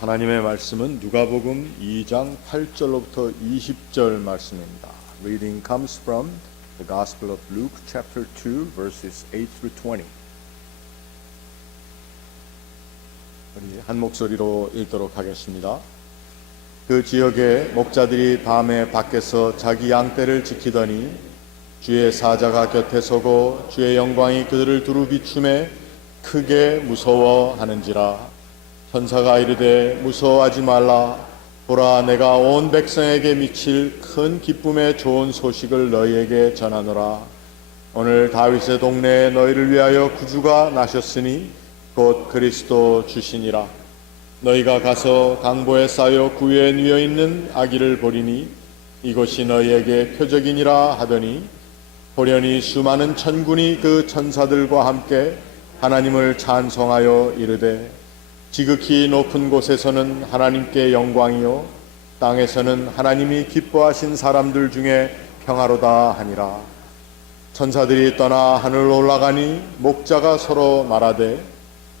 하나님의 말씀은 누가복음 2장 8절로부터 20절 말씀입니다. Reading comes from the Gospel of Luke chapter 2 verses 8 through 20. 우리 한 목소리로 읽도록 하겠습니다. 그 지역에 목자들이 밤에 밖에서 자기 양떼를 지키더니 주의 사자가 곁에 서고 주의 영광이 그들을 두루 비추매 크게 무서워하는지라. 천사가 이르되 무서워하지 말라. 보라, 내가 온 백성에게 미칠 큰 기쁨의 좋은 소식을 너희에게 전하노라. 오늘 다윗의 동네에 너희를 위하여 구주가 나셨으니 곧 그리스도 주시니라. 너희가 가서 강보에 쌓여 구유에 누워 있는 아기를 보리니 이곳이 너희에게 표적이니라 하더니 보려니 수많은 천군이 그 천사들과 함께 하나님을 찬송하여 이르되 지극히 높은 곳에서는 하나님께 영광이요 땅에서는 하나님이 기뻐하신 사람들 중에 평화로다 하니라. 천사들이 떠나 하늘로 올라가니 목자가 서로 말하되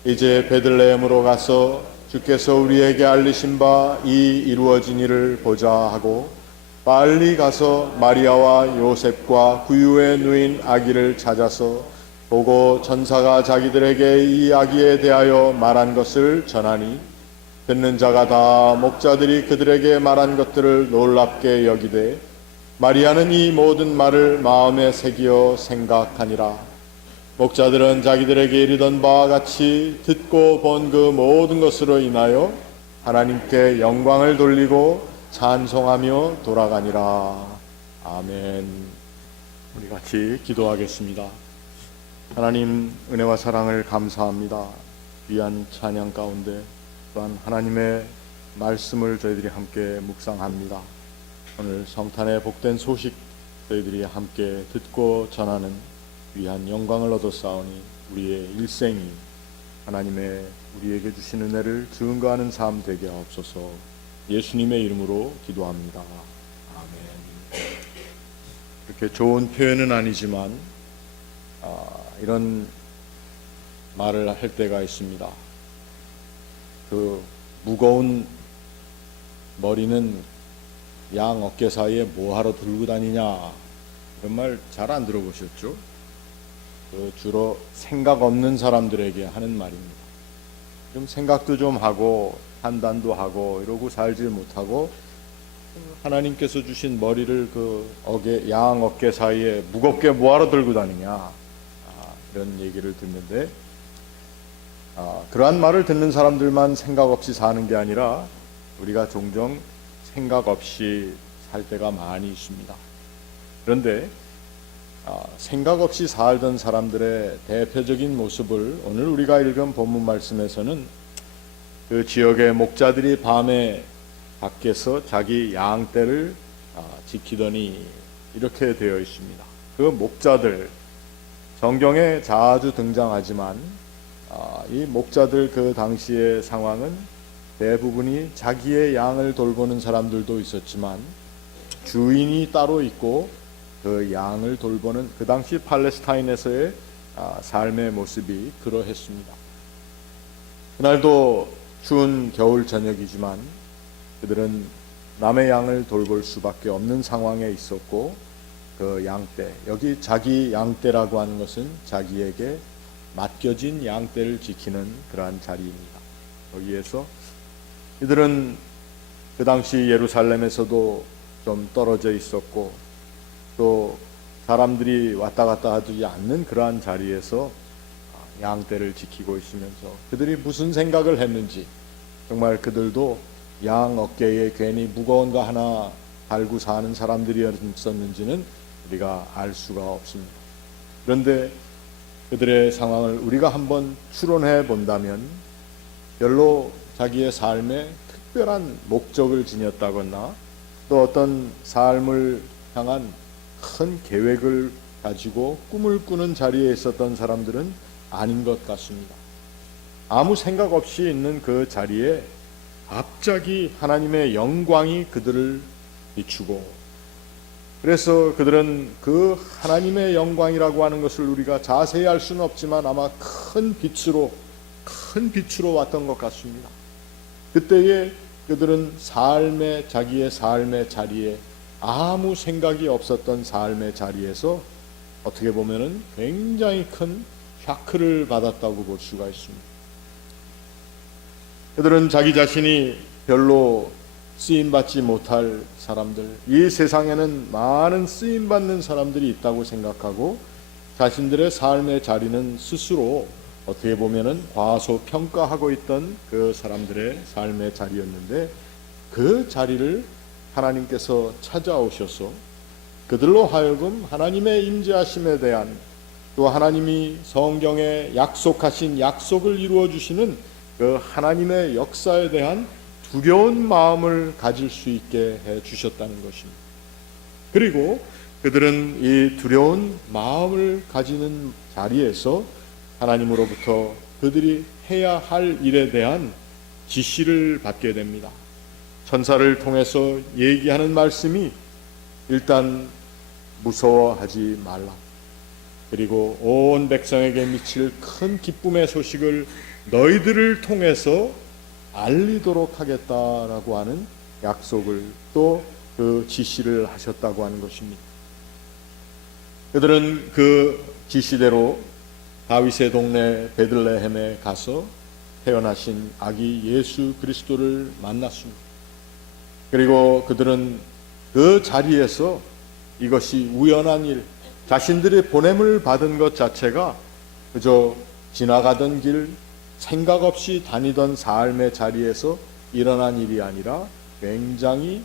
이제 베들레헴으로 가서 주께서 우리에게 알리신 바 이 이루어진 일을 보자 하고 빨리 가서 마리아와 요셉과 구유에 누인 아기를 찾아서 보고 천사가 자기들에게 이 아기에 대하여 말한 것을 전하니 듣는 자가 다 목자들이 그들에게 말한 것들을 놀랍게 여기되 마리아는 이 모든 말을 마음에 새기어 생각하니라. 목자들은 자기들에게 이르던 바와 같이 듣고 본 그 모든 것으로 인하여 하나님께 영광을 돌리고 찬송하며 돌아가니라. 아멘. 우리 같이 기도하겠습니다. 하나님, 은혜와 사랑을 감사합니다. 귀한 찬양 가운데 또한 하나님의 말씀을 저희들이 함께 묵상합니다. 오늘 성탄의 복된 소식 저희들이 함께 듣고 전하는 귀한 영광을 얻었사오니 우리의 일생이 하나님의 우리에게 주신 은혜를 증거하는 삶 되게 하옵소서. 예수님의 이름으로 기도합니다. 아멘. 이렇게 좋은 표현은 아니지만 이런 말을 할 때가 있습니다. 그 무거운 머리는 양 어깨 사이에 뭐하러 들고 다니냐, 이런 말 잘 안 들어보셨죠? 주로 생각 없는 사람들에게 하는 말입니다. 좀 생각도 좀 하고 판단도 하고 이러고 살지 못하고 하나님께서 주신 머리를 양 어깨 사이에 무겁게 뭐하러 들고 다니냐, 이런 얘기를 듣는데 그러한 말을 듣는 사람들만 생각 없이 사는 게 아니라 우리가 종종 생각 없이 살 때가 많이 있습니다. 그런데 생각 없이 살던 사람들의 대표적인 모습을 오늘 우리가 읽은 본문 말씀에서는 그 지역의 목자들이 밤에 밖에서 자기 양떼를 지키더니 이렇게 되어 있습니다. 그 목자들, 성경에 자주 등장하지만 이 목자들 그 당시의 상황은 대부분이 자기의 양을 돌보는 사람들도 있었지만 주인이 따로 있고 그 양을 돌보는 그 당시 팔레스타인에서의 삶의 모습이 그러했습니다. 그날도 추운 겨울 저녁이지만 그들은 남의 양을 돌볼 수밖에 없는 상황에 있었고 그 양떼, 여기 자기 양떼라고 하는 것은 자기에게 맡겨진 양떼를 지키는 그러한 자리입니다. 여기에서 이들은 그 당시 예루살렘에서도 좀 떨어져 있었고 또 사람들이 왔다 갔다 하지 않는 그러한 자리에서 양떼를 지키고 있으면서 그들이 무슨 생각을 했는지, 정말 그들도 양 어깨에 괜히 무거운 거 하나 달고 사는 사람들이었는지는 우리가 알 수가 없습니다. 그런데 그들의 상황을 우리가 한번 추론해 본다면 별로 자기의 삶에 특별한 목적을 지녔다거나 또 어떤 삶을 향한 큰 계획을 가지고 꿈을 꾸는 자리에 있었던 사람들은 아닌 것 같습니다. 아무 생각 없이 있는 그 자리에 갑자기 하나님의 영광이 그들을 비추고, 그래서 그들은 그 하나님의 영광이라고 하는 것을 우리가 자세히 알 수는 없지만 아마 큰 빛으로 왔던 것 같습니다. 그때에 그들은 자기의 삶의 자리에 아무 생각이 없었던 삶의 자리에서 어떻게 보면은 굉장히 큰 샤크를 받았다고 볼 수가 있습니다. 그들은 자기 자신이 별로 쓰임받지 못할 사람들, 이 세상에는 많은 쓰임받는 사람들이 있다고 생각하고 자신들의 삶의 자리는 스스로 어떻게 보면은 과소평가하고 있던 그 사람들의 삶의 자리였는데, 그 자리를 하나님께서 찾아오셔서 그들로 하여금 하나님의 임재하심에 대한, 또 하나님이 성경에 약속하신 약속을 이루어 주시는 그 하나님의 역사에 대한 두려운 마음을 가질 수 있게 해 주셨다는 것입니다. 그리고 그들은 이 두려운 마음을 가지는 자리에서 하나님으로부터 그들이 해야 할 일에 대한 지시를 받게 됩니다. 천사를 통해서 얘기하는 말씀이 일단 무서워하지 말라, 그리고 온 백성에게 미칠 큰 기쁨의 소식을 너희들을 통해서 알리도록 하겠다라고 하는 약속을, 또 그 지시를 하셨다고 하는 것입니다. 그들은 그 지시대로 다윗의 동네 베들레헴에 가서 태어나신 아기 예수 그리스도를 만났습니다. 그리고 그들은 그 자리에서 이것이 우연한 일, 자신들이 보냄을 받은 것 자체가 그저 지나가던 길, 생각 없이 다니던 삶의 자리에서 일어난 일이 아니라 굉장히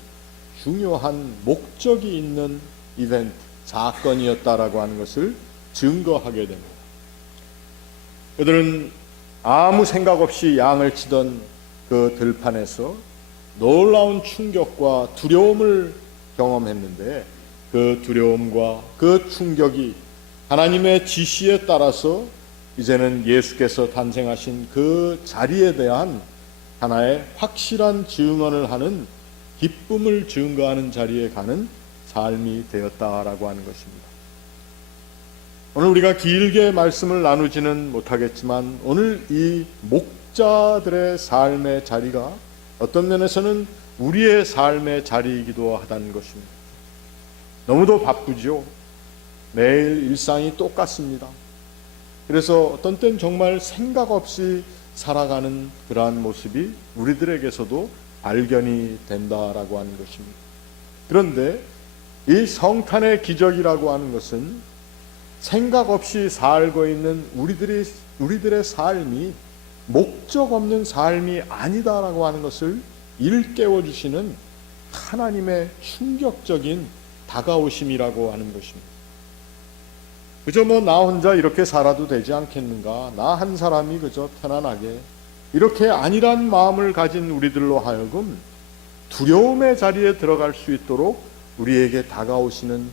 중요한 목적이 있는 이벤트, 사건이었다라고 하는 것을 증거하게 됩니다. 그들은 아무 생각 없이 양을 치던 그 들판에서 놀라운 충격과 두려움을 경험했는데, 그 두려움과 그 충격이 하나님의 지시에 따라서 이제는 예수께서 탄생하신 그 자리에 대한 하나의 확실한 증언을 하는, 기쁨을 증거하는 자리에 가는 삶이 되었다라고 하는 것입니다. 오늘 우리가 길게 말씀을 나누지는 못하겠지만, 오늘 이 목자들의 삶의 자리가 어떤 면에서는 우리의 삶의 자리이기도 하다는 것입니다. 너무도 바쁘죠. 매일 일상이 똑같습니다. 그래서 어떤 때는 정말 생각 없이 살아가는 그러한 모습이 우리들에게서도 발견이 된다라고 하는 것입니다. 그런데 이 성탄의 기적이라고 하는 것은 생각 없이 살고 있는 우리들의 삶이 목적 없는 삶이 아니다라고 하는 것을 일깨워 주시는 하나님의 충격적인 다가오심이라고 하는 것입니다. 그저 나 혼자 이렇게 살아도 되지 않겠는가, 나 한 사람이 그저 편안하게, 이렇게 안일한 마음을 가진 우리들로 하여금 두려움의 자리에 들어갈 수 있도록 우리에게 다가오시는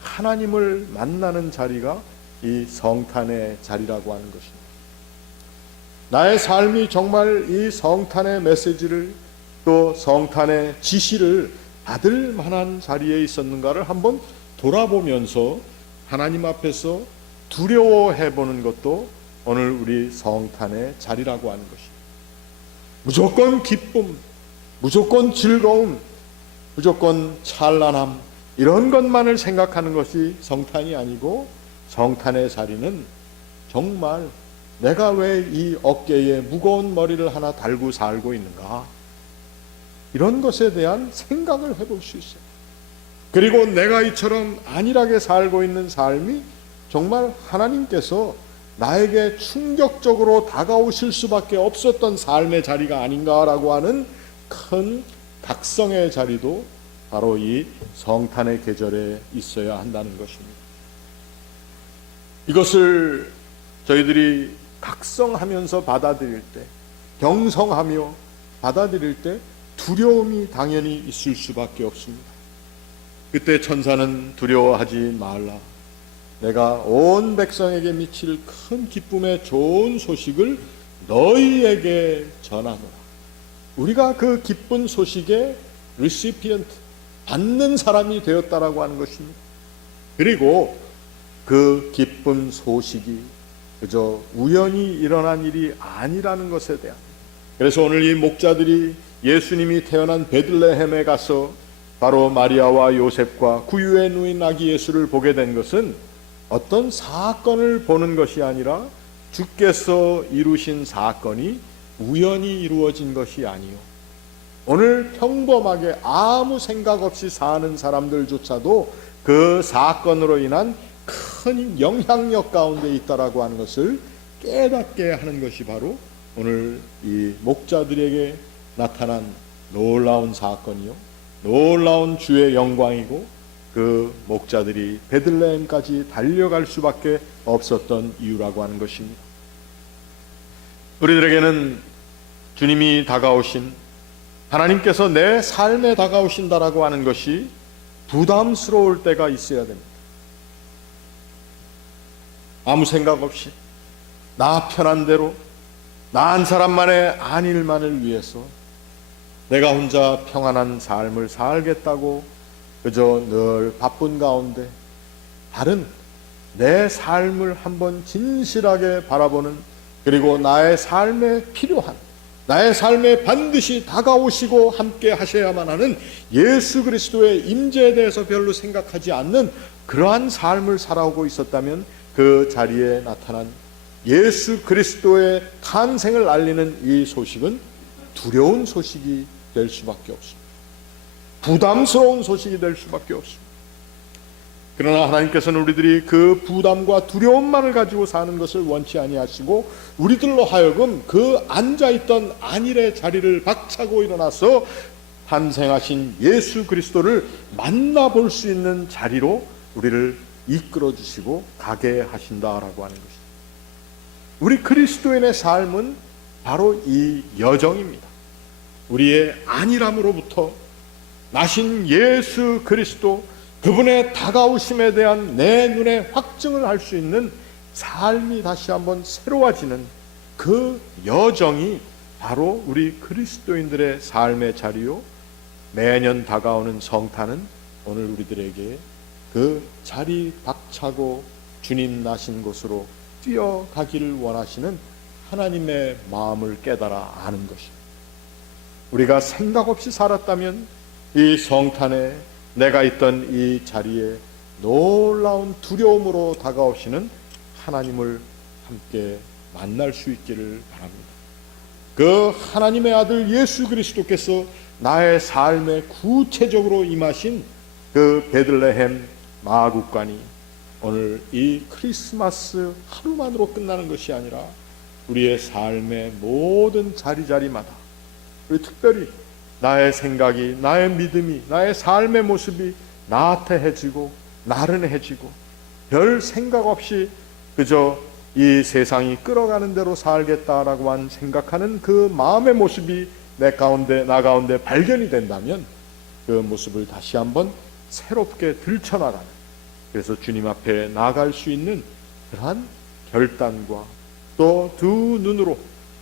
하나님을 만나는 자리가 이 성탄의 자리라고 하는 것입니다. 나의 삶이 정말 이 성탄의 메시지를, 또 성탄의 지시를 받을 만한 자리에 있었는가를 한번 돌아보면서 하나님 앞에서 두려워해 보는 것도 오늘 우리 성탄의 자리라고 하는 것입니다. 무조건 기쁨, 무조건 즐거움, 무조건 찬란함, 이런 것만을 생각하는 것이 성탄이 아니고, 성탄의 자리는 정말 내가 왜 이 어깨에 무거운 머리를 하나 달고 살고 있는가, 이런 것에 대한 생각을 해볼 수 있어요. 그리고 내가 이처럼 안일하게 살고 있는 삶이 정말 하나님께서 나에게 충격적으로 다가오실 수밖에 없었던 삶의 자리가 아닌가라고 하는 큰 각성의 자리도 바로 이 성탄의 계절에 있어야 한다는 것입니다. 이것을 저희들이 각성하면서 받아들일 때, 경성하며 받아들일 때 두려움이 당연히 있을 수밖에 없습니다. 그때 천사는 두려워하지 말라, 내가 온 백성에게 미칠 큰 기쁨의 좋은 소식을 너희에게 전하노라. 우리가 그 기쁜 소식의 recipient, 받는 사람이 되었다라고 하는 것입니다. 그리고 그 기쁜 소식이 그저 우연히 일어난 일이 아니라는 것에 대한, 그래서 오늘 이 목자들이 예수님이 태어난 베들레헴에 가서 바로 마리아와 요셉과 구유에 누인 아기 예수를 보게 된 것은 어떤 사건을 보는 것이 아니라 주께서 이루신 사건이 우연히 이루어진 것이 아니요, 오늘 평범하게 아무 생각 없이 사는 사람들조차도 그 사건으로 인한 큰 영향력 가운데 있다라고 하는 것을 깨닫게 하는 것이 바로 오늘 이 목자들에게 나타난 놀라운 사건이요, 놀라운 주의 영광이고, 그 목자들이 베들레헴까지 달려갈 수밖에 없었던 이유라고 하는 것입니다. 우리들에게는 주님이 다가오신, 하나님께서 내 삶에 다가오신다라고 하는 것이 부담스러울 때가 있어야 됩니다. 아무 생각 없이 나 편한 대로 나 한 사람만의 안일만을 위해서 내가 혼자 평안한 삶을 살겠다고 그저 늘 바쁜 가운데 다른 내 삶을 한번 진실하게 바라보는, 그리고 나의 삶에 필요한, 나의 삶에 반드시 다가오시고 함께 하셔야만 하는 예수 그리스도의 임재에 대해서 별로 생각하지 않는 그러한 삶을 살아오고 있었다면 그 자리에 나타난 예수 그리스도의 탄생을 알리는 이 소식은 두려운 소식이 될 수밖에 없습니다. 부담스러운 소식이 될 수밖에 없습니다. 그러나 하나님께서는 우리들이 그 부담과 두려움만을 가지고 사는 것을 원치 아니하시고, 우리들로 하여금 그 앉아있던 안일의 자리를 박차고 일어나서 탄생하신 예수 그리스도를 만나볼 수 있는 자리로 우리를 이끌어 주시고 가게 하신다라고 하는 것입니다. 우리 그리스도인의 삶은 바로 이 여정입니다. 우리의 안일함으로부터 나신 예수 그리스도, 그분의 다가오심에 대한 내 눈에 확증을 할 수 있는 삶이 다시 한번 새로워지는 그 여정이 바로 우리 그리스도인들의 삶의 자리요, 매년 다가오는 성탄은 오늘 우리들에게 그 자리 박차고 주님 나신 곳으로 뛰어가기를 원하시는 하나님의 마음을 깨달아 아는 것입니다. 우리가 생각 없이 살았다면 이 성탄에 내가 있던 이 자리에 놀라운 두려움으로 다가오시는 하나님을 함께 만날 수 있기를 바랍니다. 그 하나님의 아들 예수 그리스도께서 나의 삶에 구체적으로 임하신 그 베들레헴 마국간이 오늘 이 크리스마스 하루만으로 끝나는 것이 아니라 우리의 삶의 모든 자리자리마다, 우리 특별히 나의 생각이, 나의 믿음이, 나의 삶의 모습이 나태해지고 나른해지고 별 생각 없이 그저 이 세상이 끌어가는 대로 살겠다라고 생각하는 그 마음의 모습이 내 가운데, 나 가운데 발견이 된다면 그 모습을 다시 한번 새롭게 들춰나가는, 그래서 주님 앞에 나갈 수 있는 그러한 결단과 또 두 눈으로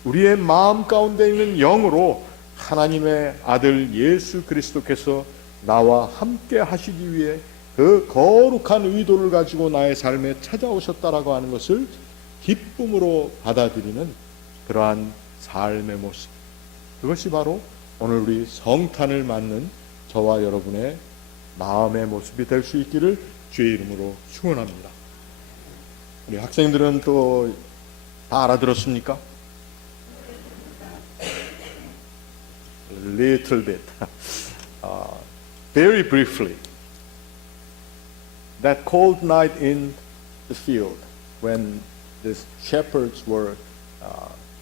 우리의 마음 가운데 있는 영으로 하나님의 아들 예수 그리스도께서 나와 함께 하시기 위해 그 거룩한 의도를 가지고 나의 삶에 찾아오셨다라고 하는 것을 기쁨으로 받아들이는 그러한 삶의 모습, 그것이 바로 오늘 우리 성탄을 맞는 저와 여러분의 마음의 모습이 될 수 있기를 주의 이름으로 축원합니다. 우리 학생들은 또 다 알아들었습니까? Little bit. Very briefly, that cold night in the field when the shepherds were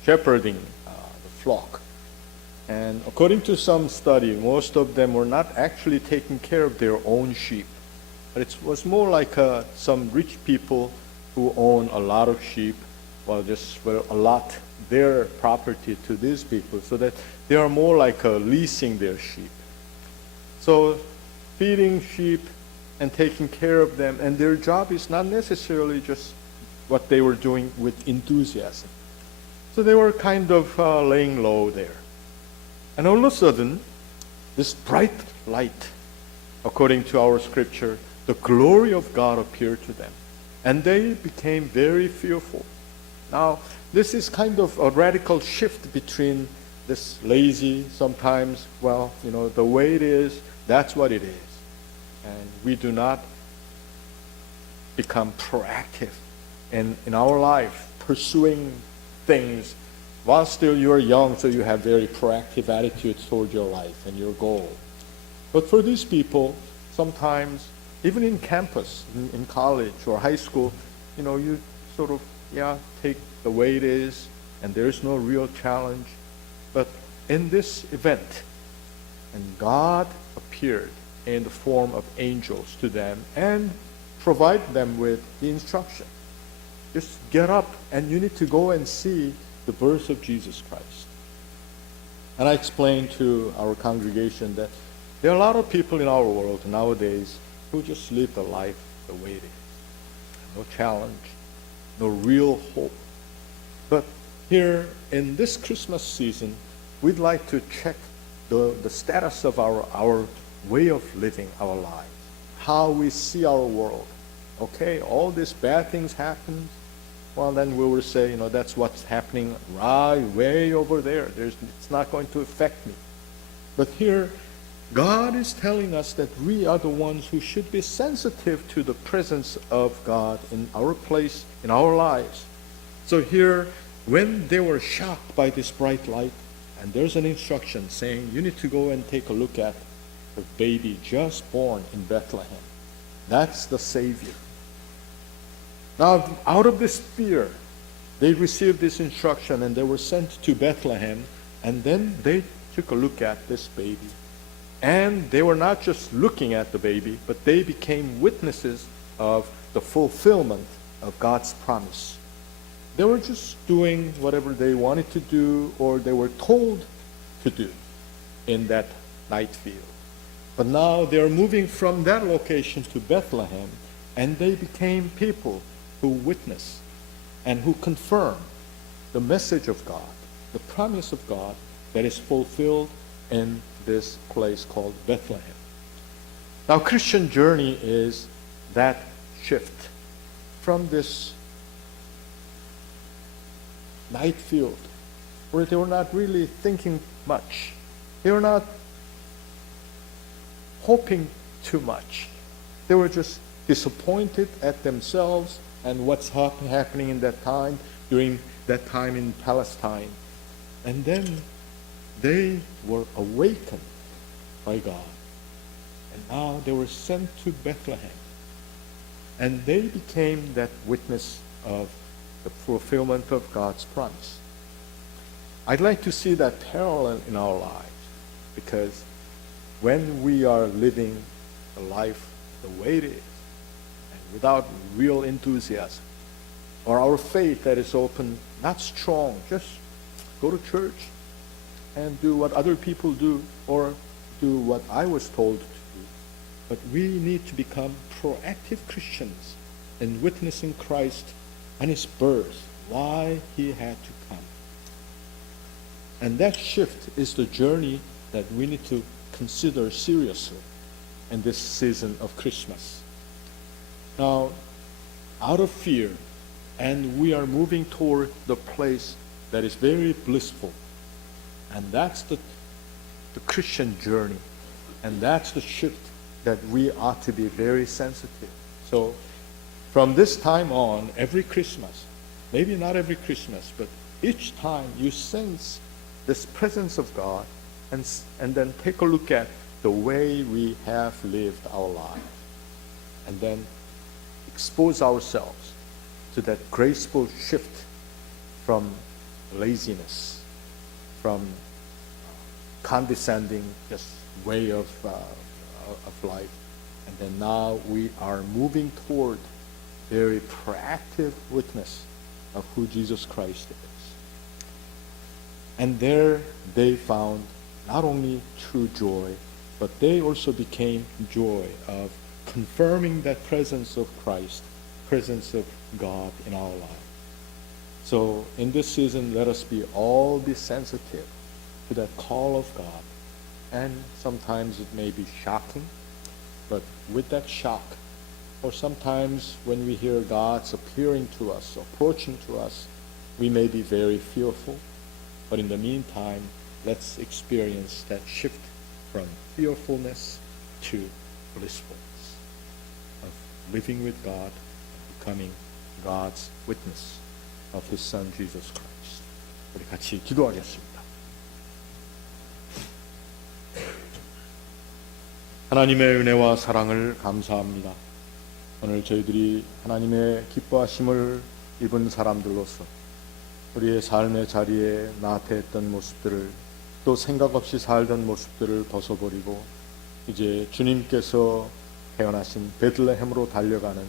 shepherding the flock, and according to some study, most of them were not actually taking care of their own sheep, but it was more like some rich people who own a lot of sheep will allot their property to these people, so that they are more like leasing their sheep. So feeding sheep and taking care of them, and their job is not necessarily just what they were doing with enthusiasm. So they were kind of laying low there. And all of a sudden, this bright light, according to our scripture, the glory of God appeared to them, and they became very fearful. Now, this is kind of a radical shift between this lazy sometimes, well, the way it is, that's what it is. And we do not become proactive in our life, pursuing things while still you're young, so you have very proactive attitudes toward your life and your goal. But for these people, sometimes, even in campus, in college or high school, you sort of, take the way it is, and there's no real challenge. But in this event, and God appeared in the form of angels to them and provided them with the instruction. Just get up and you need to go and see the birth of Jesus Christ. And I explained to our congregation that there are a lot of people in our world nowadays who just live the life the way it is. No challenge, no real hope. But here in this Christmas season, we'd like to check the status of our way of living our lives, how we see our world. Okay, all these bad things happen. Well, then we will say, that's what's happening right way over there. It's not going to affect me. But here, God is telling us that we are the ones who should be sensitive to the presence of God in our place, in our lives. So here, when they were shocked by this bright light, and there's an instruction saying, you need to go and take a look at the baby just born in Bethlehem. That's the Savior. Now, out of this fear, they received this instruction and they were sent to Bethlehem, and then they took a look at this baby. And they were not just looking at the baby, but they became witnesses of the fulfillment of God's promise. They were just doing whatever they wanted to do or they were told to do in that night field. But now they are moving from that location to Bethlehem, and they became people who witness and who confirm the message of God, the promise of God that is fulfilled in this place called Bethlehem. Now, Christian journey is that shift from this night field where they were not really thinking much. They were not hoping too much. They were just disappointed at themselves and what's happening in that time, during that time in Palestine. And then they were awakened by God. And now they were sent to Bethlehem. And they became that witness of the fulfillment of God's promise. I'd like to see that parallel in our lives, because when we are living a life the way it is, and without real enthusiasm, or our faith that is open, not strong, just go to church and do what other people do, or do what I was told to do. But we need to become proactive Christians in witnessing Christ and his birth, why he had to come. And that shift is the journey that we need to consider seriously in this season of Christmas. Now, out of fear, and we are moving toward the place that is very blissful. And that's the Christian journey. And that's the shift that we ought to be very sensitive. So from this time on, every Christmas, maybe not every Christmas, but each time you sense this presence of God, and then take a look at the way we have lived our life. And then expose ourselves to that graceful shift from laziness, from condescending just way of life. And then now we are moving toward very proactive witness of who Jesus Christ is. And there they found not only true joy, but they also became joy of confirming that presence of Christ, presence of God in our life. So in this season, let us all be sensitive to that call of God. And sometimes it may be shocking, but with that shock, or sometimes when we hear God's appearing to us, approaching to us, we may be very fearful. But in the meantime, let's experience that shift from fearfulness to blissfulness of living with God, becoming God's witness of His Son Jesus Christ. 우리 같이 기도하겠습니다. 하나님의 은혜와 사랑을 감사합니다. 오늘 저희들이 하나님의 기뻐하심을 입은 사람들로서 우리의 삶의 자리에 나태했던 모습들을 또 생각 없이 살던 모습들을 벗어버리고 이제 주님께서 태어나신 베들레헴으로 달려가는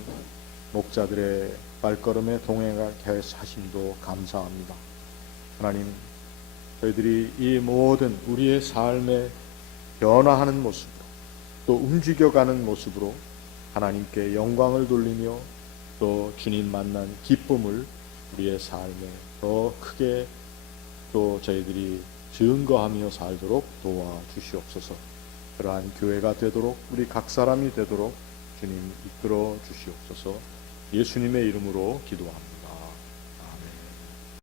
목자들의 발걸음에 동행하게 하심도 감사합니다. 하나님, 저희들이 이 모든 우리의 삶에 변화하는 모습으로 또 움직여가는 모습으로 하나님께 영광을 돌리며 또 주님 만난 기쁨을 우리의 삶에 더 크게 또 저희들이 증거하며 살도록 도와주시옵소서. 그러한 교회가 되도록 우리 각 사람이 되도록 주님 이끌어 주시옵소서. 예수님의 이름으로 기도합니다.